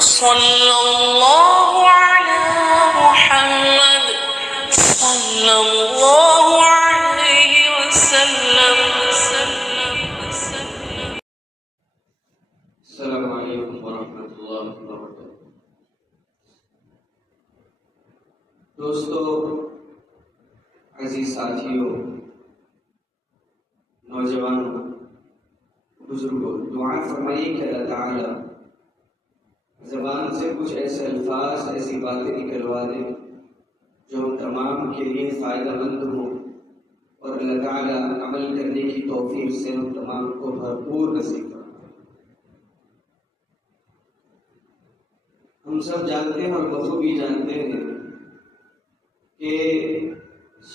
صلی اللہ علی محمد صلی اللہ علیہ وسلم. السلام علیکم ورحمۃ اللہ وبرکاتہ. دوستو، عزیز ساتھیوں، نوجوانوں، بزرگوں، دعا فرمائیے کہ اللہ تعالی زبان سے کچھ ایسے الفاظ، ایسی باتیں نکلوا دے جو ہم تمام کے لیے فائدہ مند ہوں، اور اللہ تعالی عمل کرنے کی توفیق سے ہم تمام کو بھرپور نصیب فرمائے. ہم سب جانتے ہیں اور بخوبی جانتے ہیں کہ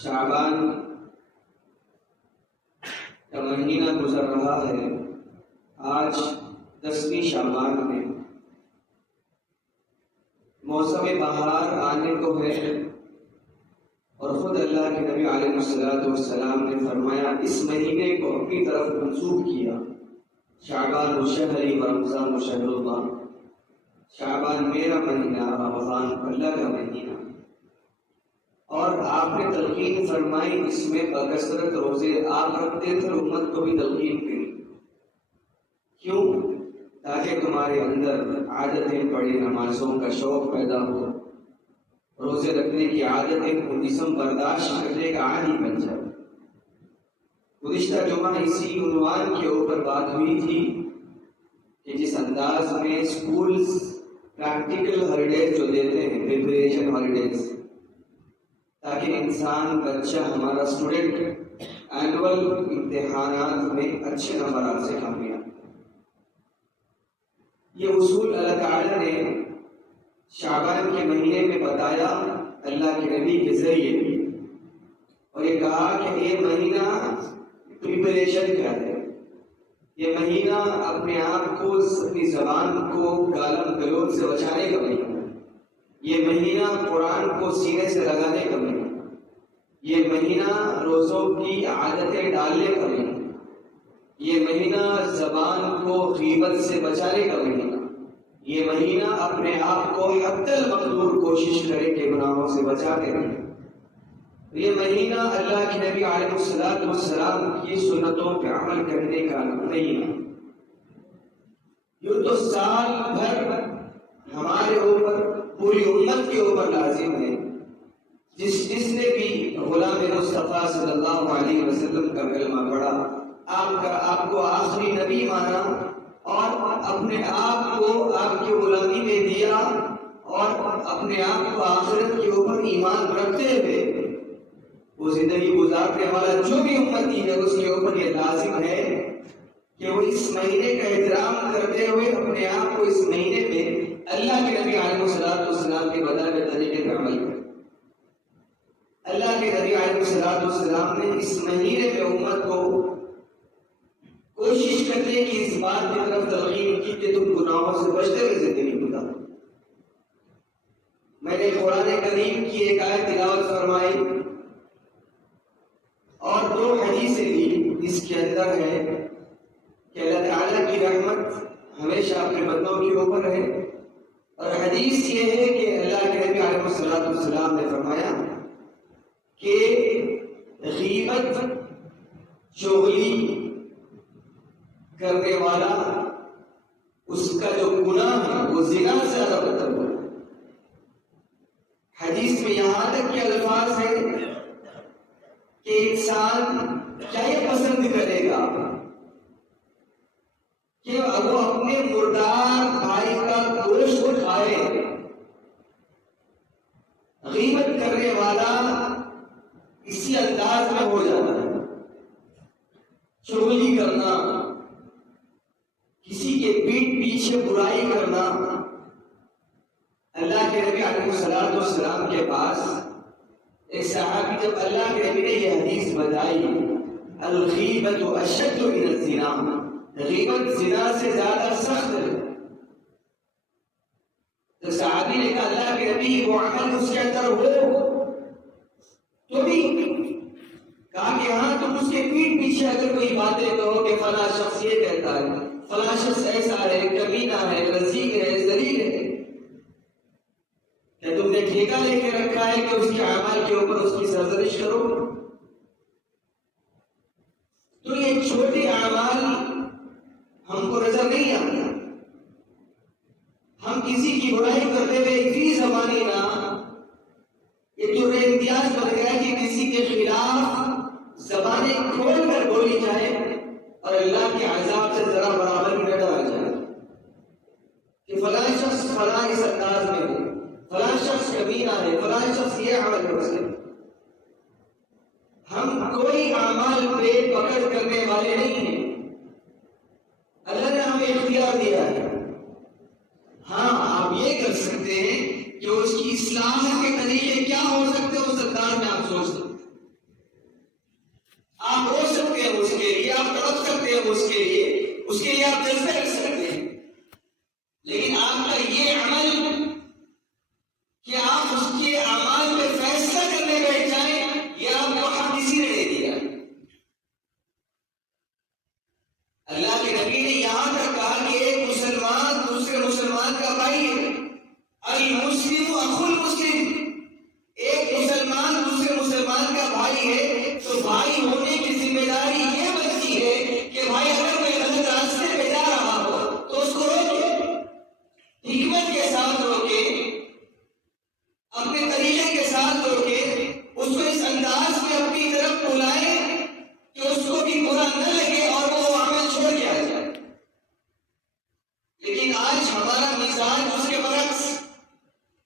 شعبان کا مہینہ گزر رہا ہے. آج 10ویں شعبان میں موسم بہار آنے کو ہے، اور خود اللہ کے نبی علیہ السلام نے فرمایا، اس مہینے کو اپنی طرف منسوب کیا، شعبان شہری و رمضان شہر اللہ. شعبان میرا مہینہ، رمضان اللہ کا مہینہ. اور آپ نے تلقین فرمائی اس میں بکثرت روزے آپ رکھتے تھے، امت کو بھی تلقین کی. کیوں؟ تاکہ تمہارے اندر عادتیں پڑی، نمازوں کا شوق پیدا ہو، روزے رکھنے کی عادتیں کو جسم برداشت کرنے کا عادی بن جائے. گزشتہ جمعہ اسی عنوان کے اوپر بات ہوئی تھی کہ جس انداز میں اسکولز پریکٹیکل ہالیڈیز جو دیتے ہیں، پریپریشن ہالیڈیز، تاکہ انسان، بچہ، ہمارا اسٹوڈنٹ اینول امتحانات میں اچھے نمبرات سے کامیاب. یہ اصول اللہ تعالی نے شعبان کے مہینے میں بتایا اللہ کے نبی کے ذریعے، اور یہ کہا کہ یہ مہینہ پریپریشن کا ہے. یہ مہینہ اپنے آپ کو، اپنی زبان کو گالم گلوچ سے بچانے کا مہینہ ہے. یہ مہینہ قرآن کو سینے سے لگانے کا مہینہ. یہ مہینہ روزوں کی عادتیں ڈالنے کا مہینہ. یہ مہینہ زبان کو غیبت سے بچانے کا مہینہ. یہ مہینہ اپنے آپ کو حد المقدور کوشش کرے کہ گناہوں سے بچا کے رہے. یہ مہینہ اللہ کے نبی علیہ السلام کی سنتوں پہ عمل کرنے کا مہینہ. یہ تو سال بھر ہمارے اوپر، پوری امت کے اوپر لازم ہے. جس نے بھی غلام مصطفیٰ صلی اللہ علیہ وسلم کا کلمہ پڑھا، آپ کو آخری نبی مانا، اور اپنے آپ کو آپ کی غلامی میں دیا، اور اپنے آپ کو آخرت کے اوپر ایمان رکھتے ہوئے وہ زندگی گزارنے والا جو بھی امتی ہے، اس کے اوپر یہ لازم ہے کہ وہ اس مہینے کا احترام کرتے ہوئے اپنے آپ کو اس مہینے میں اللہ کے نبی علیہ السلام کے بتائے ہوئے طریقے پر عمل کرے. اللہ کے نبی علیہ السلام نے اس مہینے میں امت کو کوشش کرنے کی اس بات کی طرف ترغیب کی کہ تم گناہوں سے بچتے ہوئے زندگی گزارو. میں نے قرآن کریم کی ایک آیت تلاوت فرمائی اور 2 حدیثیں دی. اس کے اندر ہے کہ اللہ تعالیٰ کی رحمت ہمیشہ اپنے بندوں کے اوپر ہے، اور حدیث یہ ہے کہ اللہ کے نبی علیہ السلام نے فرمایا کہ غیبت، چغلی کرنے والا، اس کا جو گناہ ہے وہ زنا سے زیادہ بدتر ہے. حدیث میں یہاں تک کے الفاظ ہیں کہ انسان کیا یہ پسند کرے گا کہ وہ اپنے مردار بھائی کا گوشت کھائے. غیبت کرنے والا اسی انداز میں ہو جاتا ہے. چغلی کرنا، کسی کے پیٹ پیچھے برائی کرنا. اللہ کے نبی علیہ السلام کے پاس ایک صحابی، جب اللہ کے نبی نے یہ حدیث بتائی، الغیبۃ اشد من الزنا، غیبت زنا سے زیادہ سخت ہے، تو صحابی نے کہا اللہ کے نبی وہ عمل اس کے اندر ہو تو بھی، کہا کہ ہاں تم اس کے پیٹ پیچھے اگر کوئی باتیں کہو کہ فلاں شخص یہ کہتا ہے، فلاں شخص ایسا ہے، کمینہ ہے، رزیق ہے، ذلیل ہے، کیا تم نے ٹھیکہ لے کے رکھا ہے کہ اس کے اعمال کے اوپر اس کی سرزنش کرو؟ تو یہ چھوٹے اعمال ہم کو نظر نہیں آتے. ہم کسی کی برائی کرتے ہوئے فی زبانی نہ یہ تو امتیاز بن گیا کہ کسی کے خلاف زبانیں کھول کر بولی جائے اور اللہ کے عذاب سے ذرا برابر نہ ڈرا جائے کہ فلاں شخص فلاں اس انداز میں ہے، فلاں شخص کمینہ ہے، فلاں شخص یہ عمل کرتے. ہم کوئی اعمال پہ پکڑ کرنے والے نہیں ہیں. اللہ نے ہمیں اختیار دیا ہے. ہاں آپ یہ کر سکتے ہیں کہ اس کی اصلاح کے طریقے کیا ہو سکتے ہیں اس انداز میں آپ سوچ سکتے ہیں. آپ رو سکتے ہیں اس کے لیے، آپ تڑپ سکتے ہیں اس کے لیے آپ جذبے کر سکتے ہیں. لیکن آپ کا یہ عمل کہ آپ اس کے اعمال پہ فیصلہ کرنے بیٹھ جائیں، یہ آپ کو حق کسی نے نہیں دیا. اللہ کے نبی نے یہاں تک کہا کہ ایک مسلمان دوسرے مسلمان کا بھائی ہے. المسلم اخو المسلم. ایک مسلمان دوسرے مسلمان کا بھائی ہے تو بھائی ہونے کی ذمہ داری یہ بنتی ہے کہ بھائی اگر میں غلط راستے پہ جا رہا ہوں تو اس کو روکے، حکمت کے ساتھ روکے، اپنے طریقے کے ساتھ روکے، اس کو اس انداز میں اپنی طرف بلائے کہ اس کو بھی برا نہ لگے اور وہ عمل چھوڑ کے آ جائے. لیکن آج ہمارا مزاج اس کے برعکس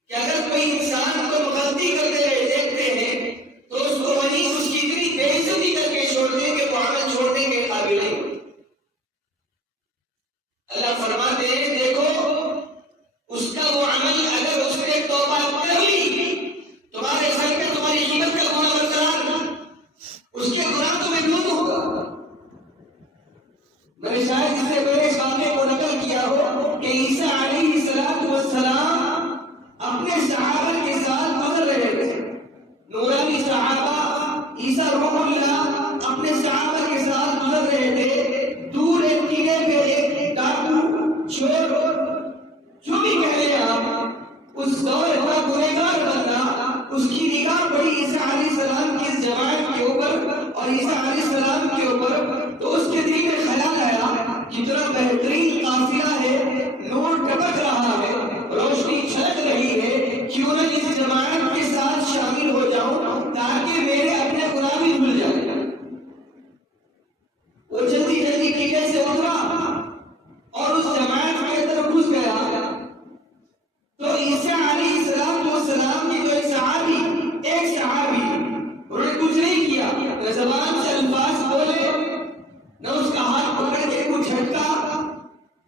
کہ اگر کوئی انسان کو غلطی کرتے ہوئے دیکھتے ہیں تو اس کو وہیں اس کی اتنی بے عزتی کر کے چھوڑ دیں کہ وہ عمل چھوڑنے کے قابل نہیں. اللہ فرماتے ہیں دیکھو اس کا وہ عمل اگر اس نے توبہ کر لی، تمہارے سر پہ تمہاری قیمت کا گناہ برقرار، اس کے گناہ تمہیں دور ہوگا. میں نے شاید اس سے پہلے اس واقعے کو نقل کیا ہو کہ عیسیٰ علیہ السلام اپنے صحابہ کے ساتھ گزر رہے تھے. نورانی صحابہ، عیسیٰ روح اللہ اپنے صحابہ کے ساتھ گزر رہے تھے. دور ایک قلعے پہ ایک ڈاکو چور، جو بھی کہہ لیں آپ، اس دور کا گنہگار بندہ، اس کی نگاہ پڑی عیسیٰ علیہ السلام کی اس جماعت کے اوپر اور عیسیٰ علیہ السلام کے اوپر، تو اس کے دل میں خیال آیا کتنا بہترین قافلہ ہے، نور ٹپک رہا ہے، روشنی چھلک رہی ہے، کیوں نہ اس جماعت کے ساتھ شامل ہو جاؤں تاکہ میرے اپنے گناہ بھی دھل جائیں. وہ جلدی جلدی قلعے سے اترا اور اس جماعت کے اندر گھس گیا. تو عیسیٰ علیہ السلام کی جو ایک صحابی انہوں نے کچھ نہیں کیا، نہ زبان سے الفاظ بولے، نہ اس کا ہاتھ پکڑ کے کچھ جھٹکا،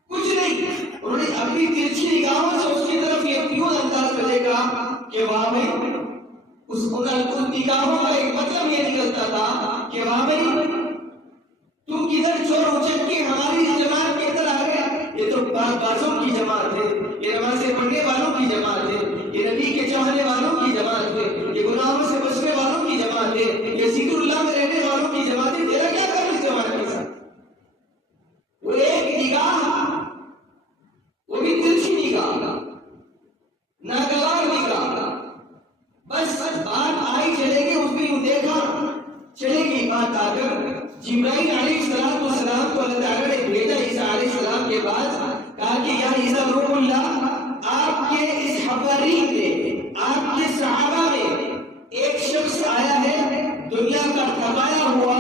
کچھ نہیں. انہوں نے اپنی ترچھی نگاہوں سے اس کی طرف یہ کیوں انداز میں دیکھا کہ وہاں میں اس نگاہوں کا ایک مطلب یہ نکلتا تھا کہ وہاں میں تم کدھر چور اچک کے ہماری جماعت کے اندر آ گئے. یہ تو بازوں کی جماعت ہے، یہ نمازیں پڑھنے والوں کی جماعت ہے، یہ نبی کے چاہنے والوں کی جماعت ہے، یہ گناہوں سے بچنے والوں کی جماعت ہے، یہ ذکر اللہ میں رہنے والوں کی جماعت ہے. تیرا کیا کر اس جماعت کے ساتھ؟ وہ ایک نگاہ، وہ بھی ترچھی نگاہ، ناگوار نگاہ، بس بات آئی چلے گی، اس نے یوں دیکھا چلے گی بات آ کر جبرائیل علیہ السلام کو اللہ تعالیٰ نے بھیجا عیسیٰ علیہ السلام کے پاس، کہا کہ یا عیسیٰ روح اللہ، آپ کے اس حواری میں، آپ کے صحابہ میں ایک شخص آیا ہے، دنیا کا تھکایا ہوا،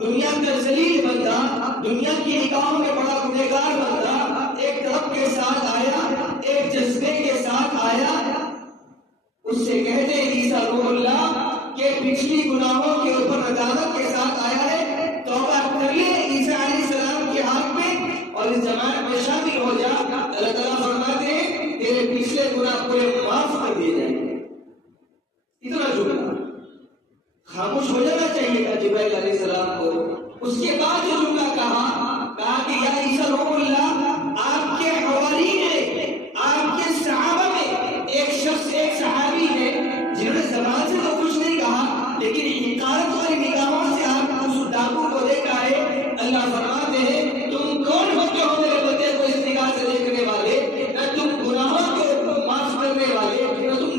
دنیا کا ذلیل بندہ، دنیا کی نگاہوں میں بڑا گنہگار بندہ، ایک طرف کے ساتھ آیا، ایک جذبے کے ساتھ آیا. اس سے کہتے ہیں عیسیٰ روح اللہ کہ پچھلی گناہوں کے اوپر ندامت کے ساتھ آیا ہے، توبہ کر لے عیسیٰ علیہ السلام کے ہاتھ میں اور اس جماعت میں شامل ہو جا. اللہ تعالیٰ فرماتے ہیں تیرے پچھلے گناہ پورے معاف کر دیے جائیں گے. اتنا جملہ خاموش ہو جانا چاہیے تھا جبرائیل علیہ السلام کو. اس کے بعد جو جملہ کہا کہ یا عیسیٰ روح اللہ، آپ کے حوالی میں، آپ کے صحابہ میں ایک شخص، ایک صحابی ہے جنہوں نے زبان سے تو کچھ نہیں کہا لیکن حقارت والی نگاہوں سے آپ اس ڈاکو کو دیکھا ہے. اللہ فرماتے ہیں تم کون ہوتے ہو میرے بندے کو اس نگاہ سے دیکھنے والے؟ نہ تم گناہوں کو معاف کرنے والے، نہ تم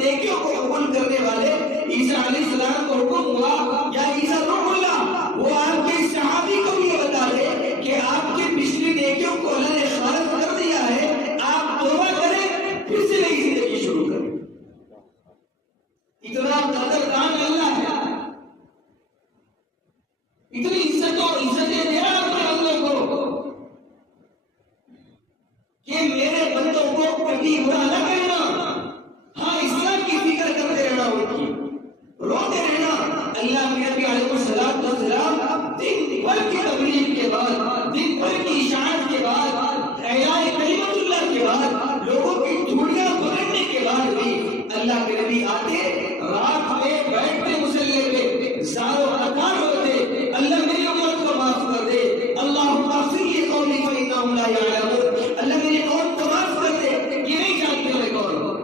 اتنا قدردان اللہ ہے، اتنی عزتیں دے رہا اپنے بندوں کو کہ میرے بندوں کو کبھی برا نہ کہنا، ہاں اسلام کی فکر کرتے رہنا، ان کی روتے رہنا۔ اللہ کے نبی علیہ الصلوۃ والسلام دن بھر کی تبلیغ کے بعد، دن بھر کی اشاعت کے بعد، اعلاء کلمت اللہ کے بعد، لوگوں کی دھوڑیاں پکڑنے کے بعد بھی اللہ کے نبی آتے، رات میں بیٹھتے مصلی پہ، زاروں قطار ہوتے، اللہ میری امت کو معاف کر دے، اللہم اغفر لی قومی فانہم لا یعلمون، اللہ میری قوم کو معاف کر دے، یہ نہیں جانتے میں کون ہوں۔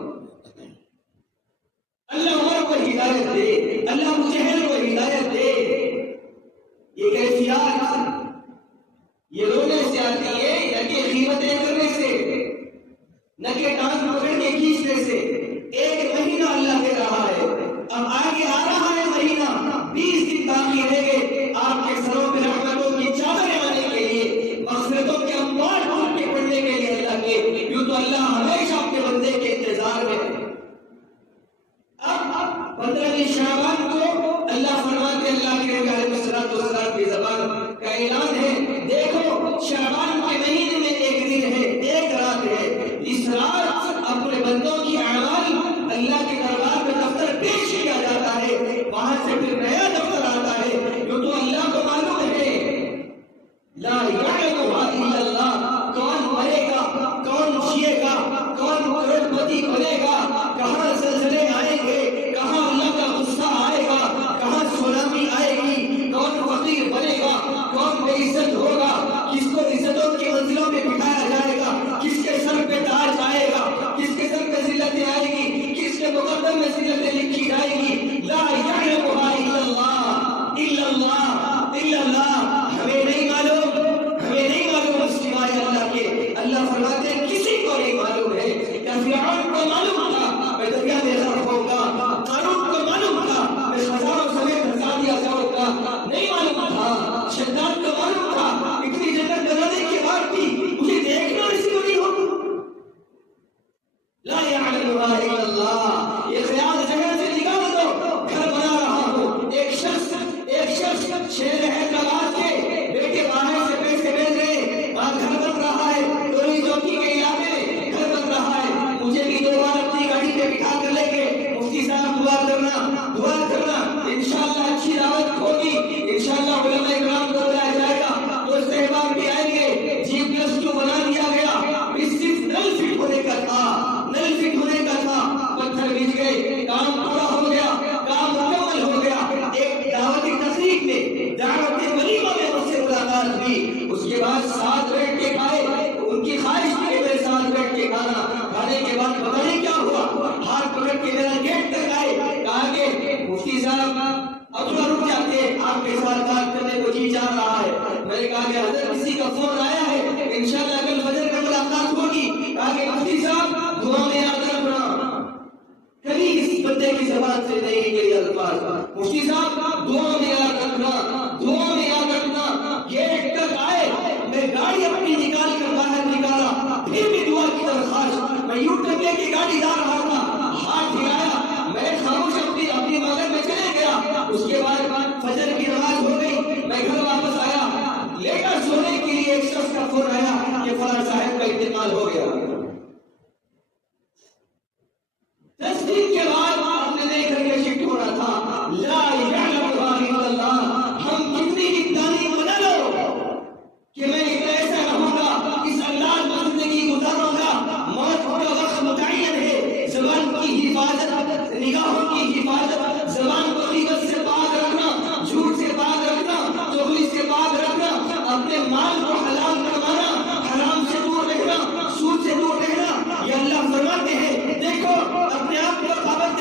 اللہ عمر کو ہدایت دے، اللہ ابو جہل کو ہدایت دے۔ یہ کیفیات یہ رونے سے آتی ہے، نہ کہ قیمتیں کرنے سے، نہ کہ ٹانگ پکڑ کے کھینچنے سے۔ ایک مہینہ اللہ دے رہا ہے، اب آگے آ رہا ہے مہینہ، 20 دن باقی رہ گئے آپ کے سروں پہ رحمتوں کی چادریں آنے کے لیے، مغفرتوں کے انبار ٹوٹ کے پڑنے کے لیے اللہ کے۔ یوں تو اللہ ہمیشہ اپنے بندے کے انتظار میں ہے۔ اب 15 شعبان کو اللہ فرماتے، اللہ کے نبی علیہ الصلوۃ والسلام کی زبان کا اعلان ہے، دیکھو شعبان کے مہینے میں ایک دن ہے، ایک رات ہے، اس رات اپنے بندوں کی اعمال اللہ کے دربار میں دفتر پیش کیا جاتا ہے، وہاں سے پھر نیا دفتر آتا ہے۔ جو تو اللہ کو معلوم ہے، لا یعلمها الا اللہ، کون مرے گا، کون جیے گا، کون کروڑ پتی بنے گا، کہاں زلزلے آئیں گے، کہاں اللہ کا غصہ آئے گا، کہاں سونامی آئے گی، کون فقیر بنے گا، کون بے عزت ہوگا، کس کو عزتوں کی منزلوں میں بٹھایا جائے گا، کس کے سر پہ تاج آئے گا، کس کے سر پہ ذلتیں آئے گی، کس کے مقدم میں ذلتیں لکھی جائے گی۔ لا یعلمها الا اللہ، الا اللہ، الا اللہ۔ ہمیں نہیں معلوم، ہمیں نہیں معلوم سوائے اللہ کے۔ اللہ فرماتے ہیں کسی کو نہیں معلوم ہے۔ کیا فرعون کو معلوم تھا میں دریا میں غرق ہوں گا؟ قارون کو معلوم تھا میں خزانوں سمیت دھسا دیا جاؤں گا؟ نہیں معلوم تھا۔ شیطان کو معلوم تھا اتنی جنت بنانے کے بعد بھی مجھے دیکھنا نصیب نہیں ہوگا۔ لا یعلمها الا اللہ۔ یہ خیال ذہن سے نکال دو، گھر بنا رہا ہوں، ایک شخص شہر حیدرآباد کے بیٹے باہر سے پیسے بھیج رہے، وہاں گھر بن رہا ہے، ٹولی چوکی کے علاقے میں گھر بن رہا ہے، مجھے بھی 2 بار اپنی گاڑی پہ بٹھا کر لے کے مفتی صاحب دعا کرنا، انشاءاللہ اچھی دعوت ہوگی، انشاءاللہ علماء کرام کو بلایا جائے گا، تو صحبان بھی آئیں گے۔ G+2 بنا دیا گیا، صرف نل فٹ ہونے کا تھا، پتھر بچ گئے، کام پورا ہو گیا، کام مکمل ہو گیا۔ ایک دعوتی تقریب میں، دعوت ولیمہ میں مجھ سے ملاقات ہوئی، اس کے بعد ساتھ بیٹھ کے کھائے، ان کی خواہش تھی کہ میرے ساتھ بیٹھ کے کھانے کے بعد پتہ نہیں کیا ہوا، ہاتھ پکڑ کے میرا گیٹ تک آئے، کہا کہ مفتی صاحب اب تھوڑا رک جاتے، آپ کے ساتھ بات کرنے کو جی چاہ رہا ہے۔ میں نے کہا کہ حضرت کسی کا فون آیا ہے، انشاءاللہ کل فجر میں ملاقات ہوگی۔ کہا کہ مفتی صاحب دعا میں یاد رکھنا، کبھی اس بندے کی زبان سے نہیں نکلے الفاظ، مفتی صاحب دعا میں یاد رکھنا، دعا میں یاد رکھنا۔ گیٹ تک آئے، میں گاڑی اپنی نکال کر باہر نکالا، پھر بھی دعا کی درخواست، میں یوں ٹنگے کی گاڑی جا رہا تھا، ہاتھ ہلایا، میں خاموش اپنی مگر میں چلے گیا۔ اس کے بعد فجر کی نماز ہو گئی، میں گھر واپس آیا، لیٹا سونے کے لیے ایک شخص کا فون آیا کہ فلاں صاحب کا انتقال ہو گیا۔ 10 دن کے بعد آپ نے نئے گھر میں شفٹ ہونا تھا۔ لا یعلمها الا اللہ۔ ہم کتنی بھی تعلیم بنا لو کہ میں ایسا رہوں گا، اس انداز میں زندگی گزاروں گا، موت کا وقت متعین ہے، زبان کی حفاظت، نگاہوں کی حفاظت، زبان کو غیبت سے پاک رکھنا، جھوٹ سے پاک رکھنا، چغلی سے پاک رکھنا، اپنے مال کو حلال کروانا، حرام سے دور رہنا، سود سے دور رہنا۔ یہ اللہ فرماتے ہیں دیکھو اپنے آپ کو پابند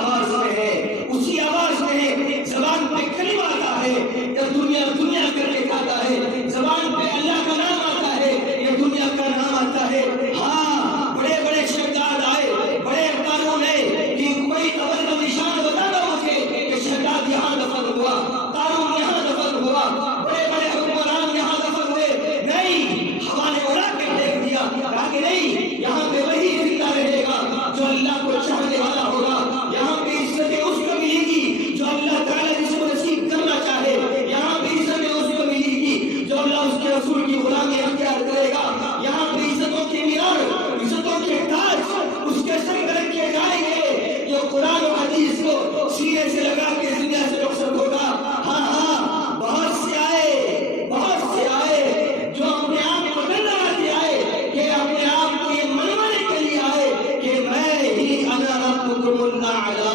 آواز میں ہے، اسی آواز میں ہے، زبان پہ کلمہ آتا ہے یا دنیا دنیا کر کے کھاتا ہے، زبان پہ اللہ کا نام آتا ہے یا دنیا کا نام آتا ہے۔ ہاں بڑے بڑے شداد آئے، بڑے قانون ہے کہ کوئی قبر کا نشان بتا دو مجھے کہ شداد یہاں دفن ہوا، قانون یہاں دفن ہوا، بڑے بڑے حکمران یہاں دفن ہوئے، نہیں، ہوا نے اڑا کے دیکھ دیا، کہا کہ نہیں، یہاں پہ وہی زندہ رہے گا جو اللہ کو چاہنے والا ہوگا، یہاں پہ عزت اس کو ملے گی جو اللہ تعالیٰ جس کو نصیب کرنا چاہے، یہاں پہ عزت اس کو ملے گی جو اللہ اس کے رسول کی غلامی اختیار کرے گا، یہاں پہ عزتوں کے معیار، عزتوں کے تاج اس کے سر پر رکھے جائیں گے جو قرآن و حدیث کو سینے سے لگا کے دنیا سے رخصت ہوگا۔ ہاں ہاں بہت سے آئے، بہت سے آئے جو اپنے آپ کو ڈر لگاتے آئے کہ اپنے آپ کو یہ منوانے کے لیے آئے کہ میں ہی انا ربکم الاعلی،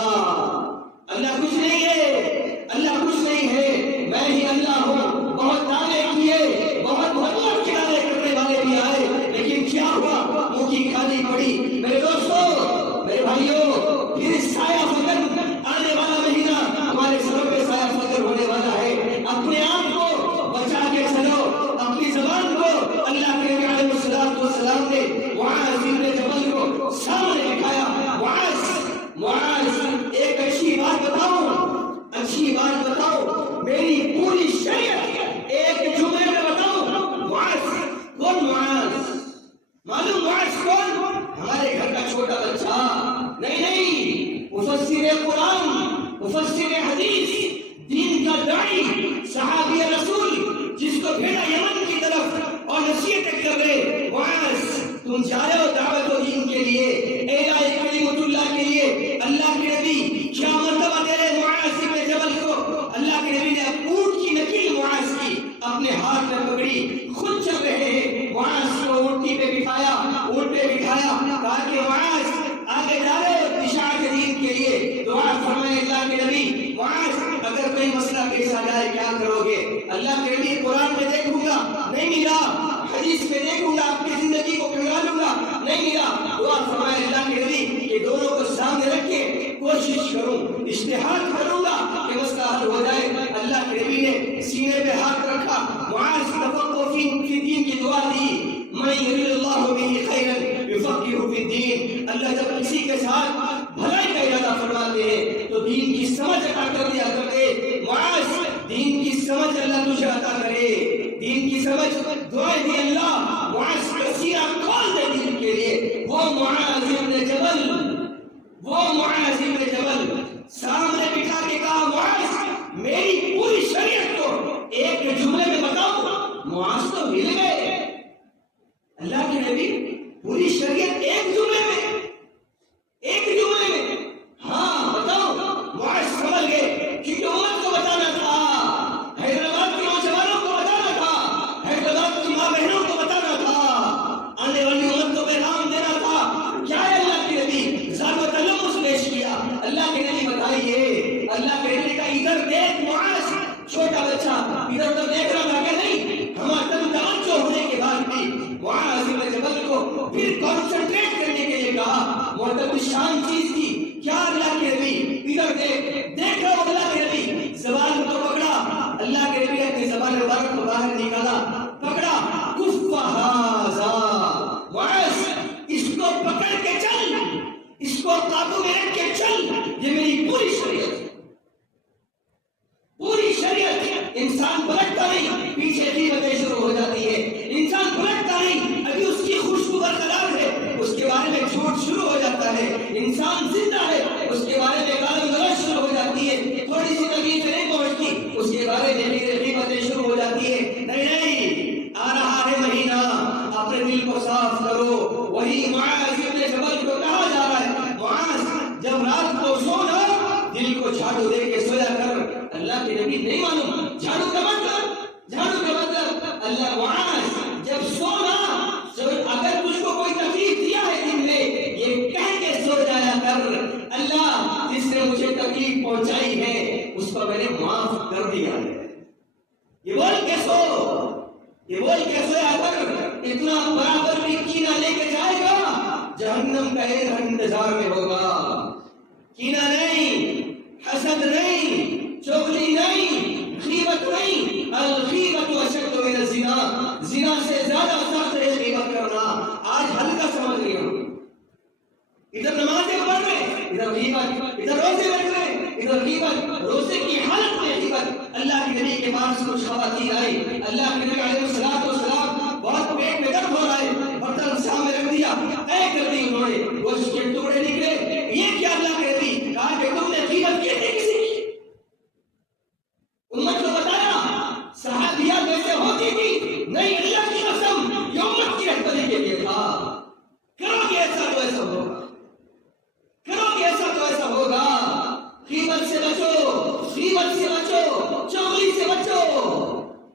اللہ کچھ نہیں ہے، اللہ کچھ نہیں ہے، میں ہی اللہ ہوں۔ بہت دعوے کیے، بہت بہت دعوے کرنے والے بھی آئے، لیکن کیا ہوا؟ منہ کی کھالی پڑی۔ میرے دوستو، میرے بھائیوں، پھر سایہ فکر آنے والا مہینہ ہمارے سروں پہ سایہ فکر ہونے والا ہے۔ اپنے آپ کو بچا کے چلو، اپنی زبان کو۔ اللہ کے نبی علیہ الصلوۃ والسلام نے معاذ بن جبل کو سامنے بٹھایا۔ معاذ ایک اچھی بات بتاؤں، اچھی بات بتاؤ، میری پوری شریعت ایک جملے میں بتاؤں۔ معاذ کون؟ معاذ معلوم معاذ کون؟ ہمارے گھر کا چھوٹا بچہ نہیں، مفسر قرآن، مفسر حدیث، دین کا داعی، صحابی رسول، جس کو بھیجا یمن کی طرف اور نصیحتیں کر رہے۔ معاذ تم جا رہے ہو دعوت و دین کے لیے، اعلاء کلمت اللہ کے لیے، اللہ کے نبی کیا مرتبہ دے رہے معاذ بن جبل کو؟ اللہ کے نبی نے اونٹ کی نکیل معاذ کی اپنے ہاتھ میں پکڑی، خود چل رہے ہیں، معاذ کو اونٹی پہ بٹھایا، اونٹ پہ بٹھایا، کہا کہ معاذ آگے جا رہے ہو اشاعت دین کے لیے، دعا فرمائے اللہ کے نبی۔ معاذ اگر کوئی مسئلہ پیش آ جائے کیا کرو گے؟ اللہ کے نبی قرآن میں دیکھوں گا، نہیں ملا، حدیث میں دیکھوں گا، آپ کی زندگی کو کنگالوں گا، نہیں ملا، دعا فرمائے اللہ کے نبی کہ دونوں کو سامنے رکھ کے کوشش کروں، اجتہاد کروں گا کہ مسئلہ حل ہو جائے۔ اللہ کے نبی نے سینے پہ ہاتھ رکھا، معاذ تفقہ فی دین کی دعا دی، من یرید اللہ بہ خیرا یفقہہ فی الدین۔ اللہ جب کسی کے ساتھ بھلائی کا ارادہ فرماتے ہیں تو دین کی سمجھ عطا کر دیا کرتے۔ معاذ دین کی سمجھ اللہ تجھے عطا کرے، دین کی سمجھ دعائیں دی اللہ، معاذ کا سینہ کھول دے دین کے لیے۔ وہ معاذ بن جبل، وہ معاذ بن جبل سامنے بٹھا کے کہا، معاذ میری پوری شریعت کو ایک جملے میں بتاؤ۔ معاذ تو ہل گئے، اللہ کے نبی پوری شریعت ایک جملے میں، ایک جملے میں، ہاں بتاؤ۔ معاذ سمجھ گئے کیونکہ امت کو بتانا تھا، حیدرآباد کے نوجوانوں کو بتانا تھا، حیدرآباد کی ماں بہنوں کو بتانا تھا، آنے والی امت کو پیغام دینا تھا۔ کیا ہے اللہ کے نبی ذات و تلمس پیش کیا۔ اللہ کے نبی بتائیے، اللہ کے نبی کا ادھر دیکھ معاذ، چھوٹا بچہ ادھر ادھر دیکھ رہا تھا کہ نہیں، ہمارا توجہ ہونے کے بعد بھی معاذ بن جبل کو پھر کنسنٹریٹ کرنے کے لیے کہا۔ معتبر شان چیز تھی کیا؟ اللہ کے نبی ادھر دیکھ رہا ہو، اللہ کے نبی زبان کو پکڑا، اللہ کے نبی اپنی زبان مبارک کو باہر نکالا، پکڑا، کف ھذا، معاذ اس کو پکڑ کے چل، اس کو قابو میں رکھ کے چل، یہ میری پوری شریعت، پوری شریعت۔ انسان پلٹتا نہیں، پیچھے قیمتیں شروع ہو جاتی ہے، انسان پلٹتا نہیں، ابھی اس کی خوشبو برقرار ہے، اس کے بارے میں جھوٹ شروع ہو جاتا ہے، انسان زندہ ہے، اس کے بارے میں گالی گلوچ شروع ہو جاتی ہے، تھوڑی سی تکلیف نہیں پہنچتی، اس کے بارے میں قیمتیں شروع ہو جاتی ہے۔ نہیں، آ رہا ہے مہینہ، اپنے دل کو صاف کرو۔ وہی معاذ بن جبل کو کہا جا رہا ہے، معاذ جب رات کو سونا دل کو جھاڑو دے کے سویا کر۔ اللہ کے نبی نہیں معلوم جھاڑو کا مطلب، جھاڑو کا مطلب اللہ معاذ جب سونا، اگر تجھ کو کوئی تکلیف دیا ہے دن میں، یہ کہہ کے سو جایا کر، اللہ جس نے مجھے تکلیف پہنچائی ہے اس کو میں نے معاف کر دیا ہے۔ یہ بول کے سو، یہ بول کے سویا کر، اتنا برابر بھی کینہ لے کے جائے گا، جہنم کا ایندھن انتظار میں ہوگا۔ کینہ نہیں، حسد نہیں، چغلی نہیں، غیبت نہیں. الغیبت اشد من الزنا، زنا سے زیادہ سخت ہے غیبت کرنا. آج ہلکا سمجھ رہے ہو، ادھر نمازیں پڑھ رہے ہیں، ادھر غیبت، ادھر روزے رکھ رہے ہیں، ادھر غیبت. روزے کی حالت میں غیبت. اللہ کے نبی کے پاس کچھ خواتین آئی، اللہ کے نبی علیہ الصلوۃ والسلام بہت پیٹ میں درد ہو رہا ہے، برتن سامنے رکھ دیا، اے کر دی انہوں نے، گوشت کے ٹکڑے نکلے. یہ کیا اللہ کے نبی؟ کہا کہ تم نے غیبت کی تھی کسی کی. امت کو بتایا صحابیہ جیسے ہوتی تھی نہیں، اللہ کی قسم یہ امت کی رہبری کے لیے تھا. کرو گے ایسا تو ایسا ہوگا، کرو گے ایسا تو ایسا ہوگا. غیبت سے بچو، غیبت سے بچو، چغلی سے بچو،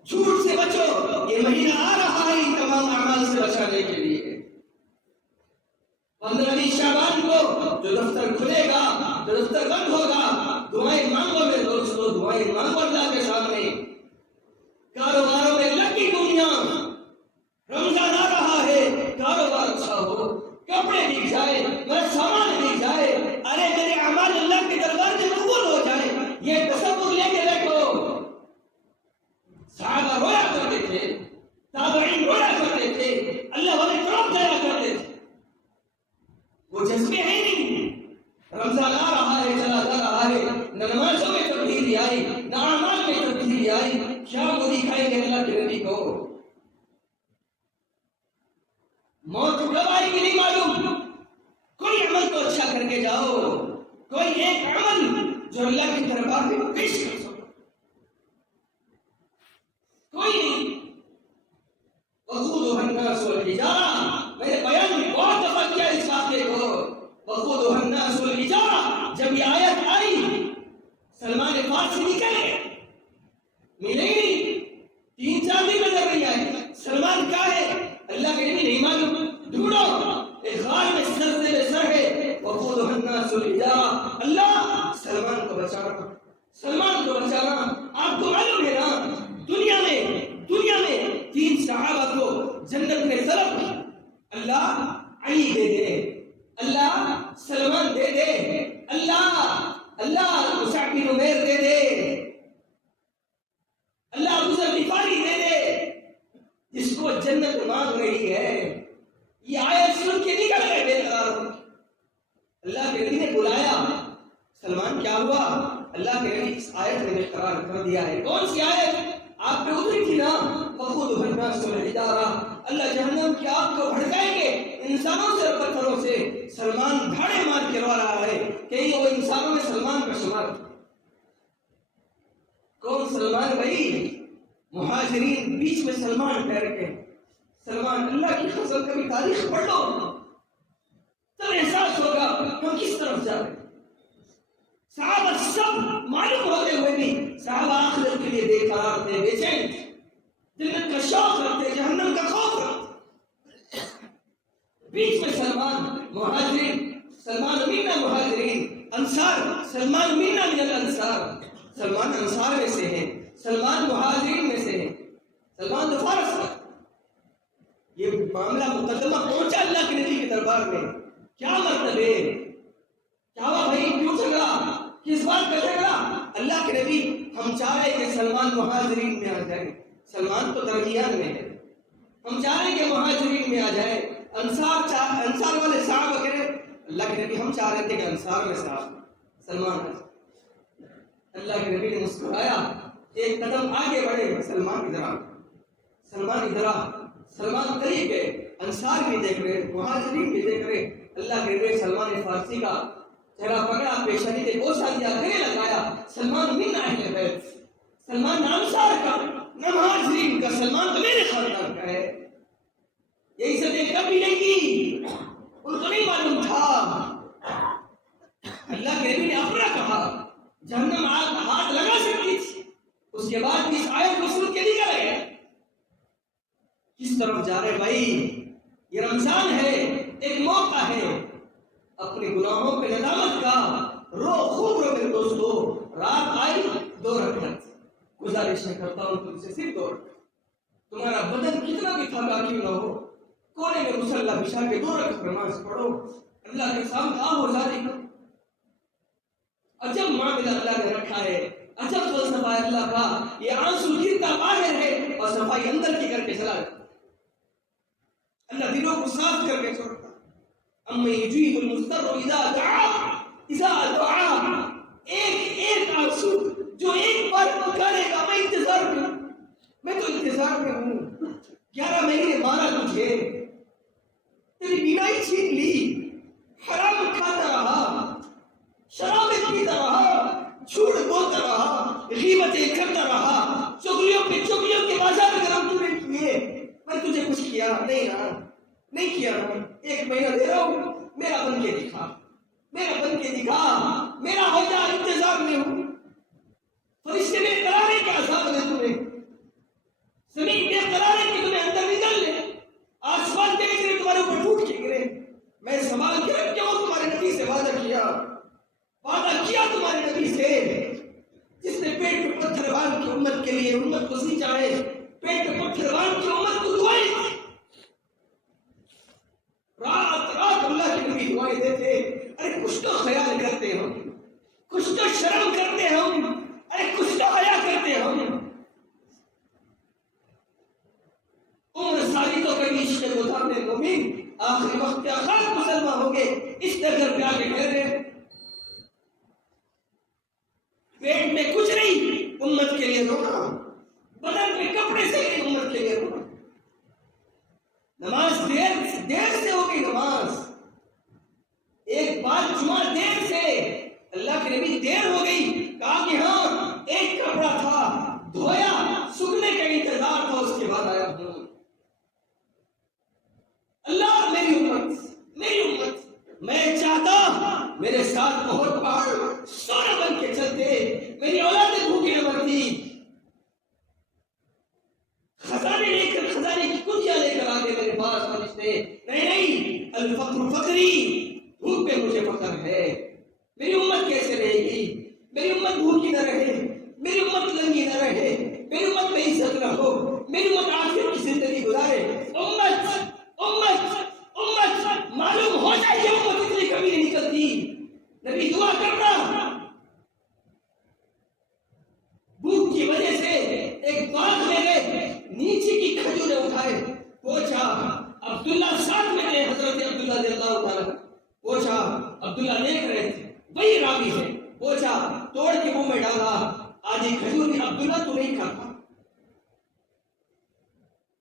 جھوٹ سے بچو. یہ مہینہ آ رہا ہے ان تمام اعمال سے بچانے کے لیے. 15 شعبان کو جو دفتر کھلے گا، جو دفتر بند ہوگا، دعائیں مانگو میرے دوستو، دعائیں مانگو اللہ کے سامنے. کاروباروں میں لگی دنیا، رمضان آ رہا ہے، کاروبار اچھا ہو، کپڑے بک جائے، میرا سامان بک جائے، ارے میرے اعمال اللہ کے دربار میں قبول ہو جائے، یہ تصور لے کے بیٹھو. صحابہ رویا کرتے تھے، تابعین رویا کرتے تھے، اللہ والے تڑپ جایا کرتے تھے. وہ جذبے ہیں نہیں. رمضان آ رہا ہے، چلا جا رہا ہے، نہ نمازوں میں تبدیلی آئی، نہ اعمال میں تبدیلی آئی. کیا وہ دکھائیں گے اللہ کے نبی کو؟ موت کب آئے گی نہیں معلوم. کوئی عمل تو اچھا کر کے جاؤ، کوئی ایک عمل جو اللہ کے دربار میں پیش کر سکو. کوئی نہیں. وقودها الناس والحجارہ، میں نے بیان میں بہت دفعہ کیا اس واقعے کو. وقودها الناس والحجارہ، جب یہ آیت آئی سلمان فارسی نکلے، ملے ہی نہیں. 3-4 دن نظر نہیں آئے. سلمان کیا ہے اللہ کے نبی نہیں معلوم. ڈھونڈو، ایک غار میں سر ہے. وقودها الناس والحجارہ، اللہ سلمان کو بچانا، سلمان کو بچانا. آپ کو معلوم ہے نا دنیا میں 3 صحابہ کو جنت میں طلب، اللہ علی دے دے، اللہ سلمان دے دے، اللہ مصعب بن عمیر دے دے، اللہ ابو ذر غفاری دے دے. جس کو جنت مانگ رہی ہے، یہ آیت سن کے نکل گئے بے قرار. اللہ کے نبی نے بلایا، سلمان کیا ہوا؟ اللہ کے نبی اس آیت میں قرار کر دیا ہے. کون سی آیت؟ آپ پہ اتری تھی نا، وقودها الناس والحجارہ. اللہ جہنم کی آگ کو بھڑکائیں گے انسانوں سے اور پتھروں سے. سلمان بھاڑے مار کے رو رہا ہے کہ وہ انسانوں میں سلمان کا شمار. کون سلمان بھائی؟ مہاجرین بیچ میں سلمان ٹھہر کے. سلمان اللہ کی قسم کبھی تاریخ پڑھ لو تب احساس ہوگا ہم کس طرف جا رہے ہیں. صحابہ سب معلوم ہوتے ہوئے بھی صحابہ آخرت کے لیے بے قرار تھے، بے چین تھے، جنت کا شوق رکھتے، جہنم کا خوف رکھتے. بیچ میں سلمان مہاجرین، سلمان منا مہاجرین، انصار سلمان منا من الانصار. سلمان انصار میں سے ہیں، سلمان مہاجرین میں سے ہیں، سلمان تو فارس کا. یہ معاملہ مقدمہ پہنچا اللہ کے نبی کے دربار میں. کیا مرتبے، کیا ہوا بھائی، کیوں جھگڑا، کس بات کا جھگڑا؟ اللہ کے نبی ہم چاہ رہے کہ سلمان مہاجرین میں آ جائے. سلمان تو درمیان میں ہے. ہم چاہ رہے کہ مہاجرین میں آ جائے. انصار والے صحابہ کہہ رہے اللہ کے نبی ہم چاہ رہے تھے کہ انصار میں سلمان. اللہ کے نبی نے مسکرایا، ایک قدم آگے بڑھے، سلمان ادھر آ، سلمان ادھر آ. سلمان قریب ہے، انصار بھی دیکھ رہے، مہاجرین بھی دیکھ رہے. اللہ کے نبی سلمان فارسی کا چہرہ پکڑا، پیشانی سے بوسہ دیا، گلے لگایا. سلمان من اہل بیت، سلمان نہ انصار کا نہ مہاجرین کا، سلمان تو میرے خاندان کا ہے. یہ عزتیں کب ملے گی ان کو نہیں معلوم تھا. اللہ کے نبی نے اپنا کہا، جہنم ہاتھ لگا سکتی تھی. اس کے بعد اس آیت کو سن کے نکل گئے. کس طرف جا رہے بھائی؟ یہ رمضان ہے، ایک موقع ہے اپنے گناہوں پہ ندامت کا. رو، خوب رو میرے دوستو. رات آئی 2 رکعت، گزارش کرتا ہوں تم سے صرف 2 رکعت. تمہارا بدن کتنا بھی تھکا کیوں نہ ہو، کونے میں مصلی بچھا کے 2 رکعت نماز پڑھو. اللہ کے سامنے آہوزاری کرو. عجب معاملہ اللہ نے رکھا ہے، عجب فلسفہ ہے اللہ کا. یہ آنسو گرتا باہر ہے اور صفائی اندر کی کر کے چلا جاتا. اللہ دلوں کو صاف کر کے چھوڑتا. اما یجیب المضطر اذا دعا، ایک آنسو جو ایک بار پکارے گا، میں انتظار میں ہوں، میں تو انتظار میں ہوں. 11 مہینے مارا تجھے، تیری بینائی چھین لی، حرام کھاتا رہا، شرابیں پیتا رہا، جھوٹ بولتا رہا، غیبتیں کرتا رہا، چگلیوں پہ چگلیوں کے بازار گرم تو نے کیے. میں تجھے کچھ کیا نہیں نا، نہیں کیا نا. 1 مہینہ دے رہا ہوں، میرا بن کے دکھا، میرا بن کے دکھا، میرا ہو جا، انتظار میں ہوں. فرشتے بے قرار ہے کہ عذاب دے تمہیں، زمین بے قرار ہے کہ تمہیں اندر نکل لے، آسمان پہ گرے تمہارے اوپر ٹوٹ کے گرے. میں سوال کیا کیوں تمہارے نبی سے وعدہ کیا تمہارے نبی سے، جس نے پیٹ پہ پتھر باندھ کے امت کے لیے امت کو سینچا ہے، پیٹ پہ پتھر باندھ کے امت کو دعائیں دی. رات رات اللہ کے نبی دعائیں دیتے. ارے کچھ تو خیال کرتے ہم، کچھ تو شرم کرتے ہم، ارے کچھ تو حیا کرتے ہم. عمر ساری تو کبھی عشق گزارنے مومن، آخری وقت کیا خاص مسلمان ہو گئے اس نظر پہ آگے کہہ رہے ہیں. پیٹ میں کچھ نہیں، امت کے لیے رونا، بدن میں کپڑے سے نہیں، امت کے لیے رونا. نماز دیر سے ہو گئی، نماز ایک بار جمعہ دیر سے، اللہ کے نبی دیر ہو گئی، کہا کہ ہاں ایک کپڑا تھا دھویا، سکنے کا انتظار تھا، اس کے بعد آیا ہوں. اللہ میری امت میں چاہتا میرے ساتھ بہت بار سونا بن کے چلتے، میری اولادیں بھوکی نہ مرتی. خزانے لے کر، خزانے کی کنجیاں لے کر آگے میرے پاس فرشتے. نہیں، الفقر فقری، بھوک پہ مجھے فخر ہے. میری امت کیسے رہے گی؟ میری امت بھوکی نہ رہے، میری امت ننگی نہ رہے، میری امت بے عزت نہ ہو، میری امت آخر کی زندگی گزارے. امت معلوم ہو جائے کہ امت اتنی کبھی نہیں نکلتی. نبی دعا کرنا، بھوک کی وجہ سے ایک باغ میں گئے، نیچے کی کھجوریں اٹھائے، پوچھا عبداللہ ساتھ میں گئے، حضرت عبداللہ رضی اللہ تعالیٰ، پوچھا عبداللہ دیکھ رہے تھے، وہی راوی ہے، پوچھا توڑ کے منہ میں ڈالا، آج یہ کھجور عبداللہ تو نہیں کھاتا.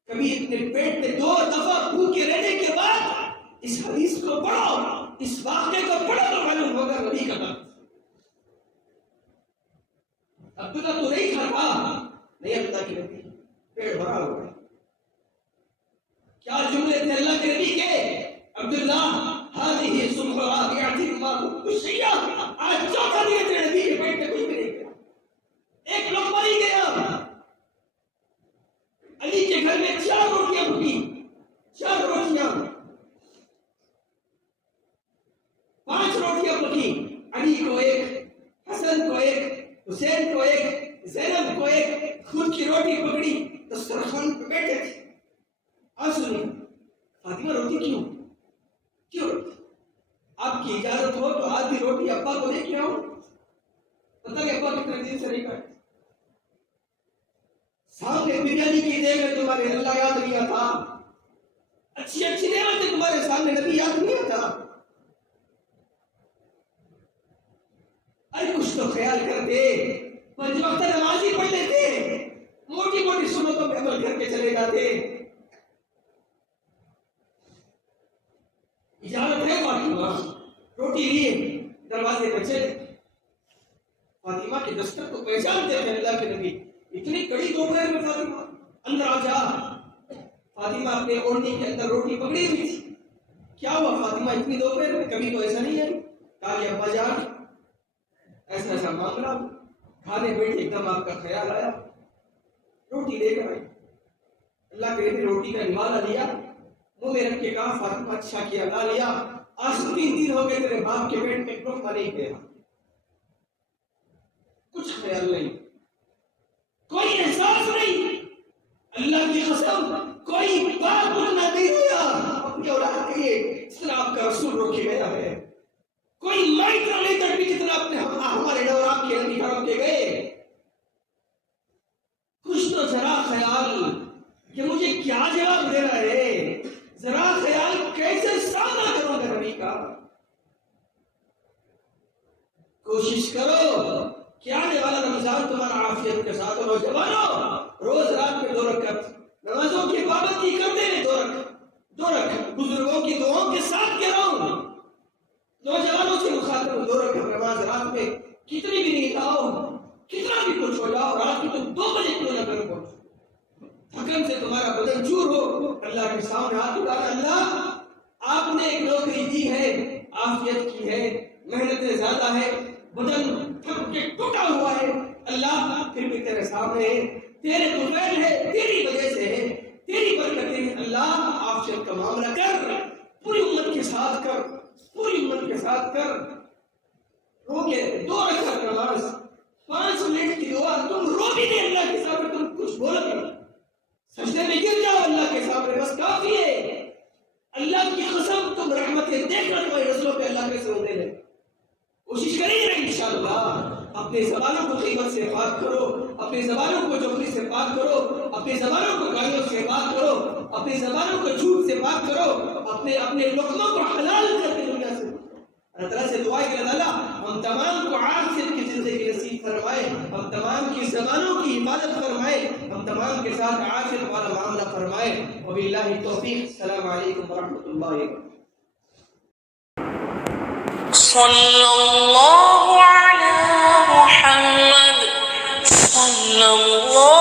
کبھی اپنے پیٹ میں 2 دفعہ بھوکے رہنے کے بعد اس حدیث کو پڑھو، اس واقعے کو پڑھو تو معلوم ہوگا نبی کا بات. عبداللہ تو نہیں کھاتا، نہیں اللہ کے نبی پیٹ بھرا ہوا ہے. کیا جملے تھے اللہ کے نبی کے؟ عبداللہ هذه صبح رابعة ما كنت شيئا، آج چوتھا دن تیرے نبی کے پیٹ میں کچھ بھی نہیں گیا، ایک لقمہ نہیں گیا. علی کے گھر میں 4 روٹیاں پکی، 4 روٹیاں، 5 روٹیاں پکی. علی کو ایک، حسن کو ایک، حسین کو ایک، زینب کو ایک، خود کی روٹی پکڑی، دسترخوان پہ بیٹھے تھے. آج سنیے فاطمہ روٹی کیوں آپ کی اجازت ہو تو آدھی روٹی ابا کو لے کے آؤں. پتہ کہ ابا کتنے دن سے نہیں کھائے، سامنے بریانی کی دے میں تمہارے اللہ یاد نہیں آتا، اچھی نعمتیں تمہارے سامنے نبی یاد نہیں آتا. ارے کچھ تو خیال کرتے، 5 وقت نماز ہی پڑھ لیتے، موٹی موٹی سنتوں پہ عمل کر کے چلے جاتے. اجازت ہے فاطمہ، روٹی لیے دروازے پہ چلے. فاطمہ کے دستر کو پہچانتے ہیں اللہ کے نبی، اتنی کڑی دوپہر میں فاطمہ اندر آ جا. فاطمہ اپنے اوڑھنی کے اندر روٹی پکڑی ہوئی تھی. کیا ہوا فاطمہ اتنی دوپہر میں؟ کبھی تو ایسا نہیں ہے. کہا کہ ابا جان ایسا معاملہ، کھانے بیٹھے ایک دم آپ کا خیال آیا، روٹی لے کر آئی. اللہ کے نبی روٹی کا نوالا لیا، منہ میں رکھ کے کہا فاطمہ اچھا کیا لا لیا، آج 3 دن ہو گئے تیرے باپ کے پیٹ میں لقمہ نہیں گیا. کچھ خیال نہیں، کوئی احساس نہیں. اللہ کی قسم کوئی باپ اتنا نہیں دیا اپنی اولاد کے لیے جس طرح آپ کا رسول روکے گیا ہے. کوئی ماں اتنا نہیں تڑپی جتنا اپنے ہمارے نور آپ کے نبی حرم کے گئے. کچھ تو ذرا خیال کہ مجھے کیا جواب دینا ہے، ذرا خیال کیسے سامنا کروں گا نبی کا. کوشش کرو کہ آنے والا رمضان تمہارا عافیت کے ساتھ. نوجوانوں روز رات میں 2 رکعت نمازوں کی پابندی کرتے ہیں، 2 رکعت بزرگوں کی دعاؤں کے ساتھ کہہ رہا ہوں. نوجوانوں سے مخاطب ہوں، 2 رکعت نماز رات میں کتنی بھی نیند آؤ، کتنا بھی کچھ ہو جاؤ، رات کی تو 2 بجے کیوں نہ کرو پہنچو. تھکن سے تمہارا بدن چور ہو، اللہ کے سامنے ہاتھ اٹھانا، اللہ آپ نے ایک نوکری دی ہے، عافیت کی ہے، محنتیں زیادہ ہے، بدن تھک کے ٹوٹا ہوا ہے، اللہ پھر بھی تیرے سامنے ہے، تیرے طفیل ہے، تیری وجہ سے ہے، تیری برکتیں ہیں. اللہ عافیت کا معاملہ کر، پوری امت کے ساتھ کر، پوری امت کے ساتھ کر. رو کے 2 رکعت نماز 5 منٹ کی دعا، تم رو بھی نہیں اللہ کے سامنے، تم کچھ بولو نہیں، سجدے میں گر جاؤ اللہ کے سامنے، بس کافی ہے. اللہ کی قسم تم رحمتیں دیکھنا تمہاری نسلوں پہ اللہ کیسے ہوتے ہیں. کوشش کریں گے انشاءاللہ. اپنے زبانوں کو غیبت سے پاک کرو، اپنی زبانوں کو چغلی سے پاک کرو، اپنی زبانوں کو گالیوں سے پاک کرو، اپنی زبانوں کو جھوٹ سے پاک کرو، اپنے لقموں کو حلال کر کے دنیا سے. اللہ تعالیٰ سے دعا ہے کہ اللہ تعالیٰ ہم تمام کو عافیت کی زندگی نصیب فرمائے، ہم تمام کی زبانوں کی حفاظت فرمائے، ہم تمام کے ساتھ عافیت والا معاملہ فرمائے. وباللہ التوفیق. السلام علیکم ورحمۃ اللہ وبرکاتہ. صلی اللہ علی محمد صلی اللہ